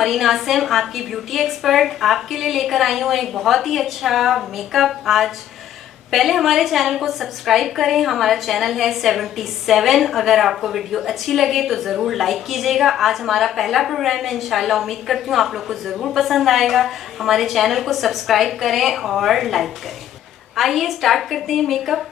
नौरीन आसिम, आपकी beauty expert, आपके लिए लेकर आई हूँ एक बहुत ही अच्छा मेकअप आज। पहले हमारे चैनल को सब्सक्राइब करें, हमारा चैनल है 77। अगर आपको वीडियो अच्छी लगे तो ज़रूर लाइक कीजिएगा। आज हमारा पहला प्रोग्राम है, इंशाल्लाह उम्मीद करती हूँ आप लोग को ज़रूर पसंद आएगा। हमारे चैनल को सब्सक्राइब करें और लाइक करें। आइए स्टार्ट करते हैं मेकअप।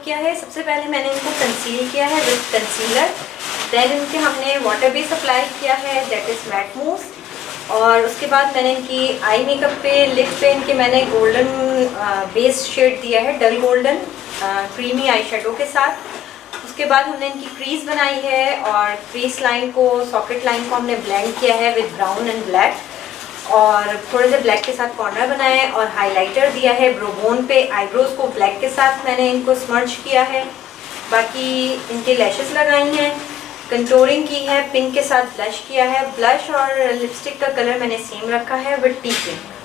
मेकअप किया है। सबसे पहले मैंने इनको कंसील किया है विद कंसीलर, देन इनके हमने वाटर बेस अप्लाई किया है, दैट इज़ मैट मूस। और उसके बाद मैंने इनकी आई मेकअप पे, लिप पे इनके मैंने गोल्डन बेस शेड दिया है, डल गोल्डन क्रीमी आई शेडो के साथ। उसके बाद हमने इनकी क्रीज बनाई है और क्रीज लाइन को, सॉकेट लाइन को हमने ब्लेंड किया है विद ब्राउन एंड ब्लैक, और थोड़े से ब्लैक के साथ कॉर्नर बनाए हैं और हाइलाइटर दिया है ब्रोबोन पे। आईब्रोज को ब्लैक के साथ मैंने इनको स्मर्च किया है। बाकी इनके लैशेस लगाई हैं, कंटूरिंग की है, पिंक के साथ ब्लश किया है। ब्लश और लिपस्टिक का कलर मैंने सेम रखा है विद टी पिंक।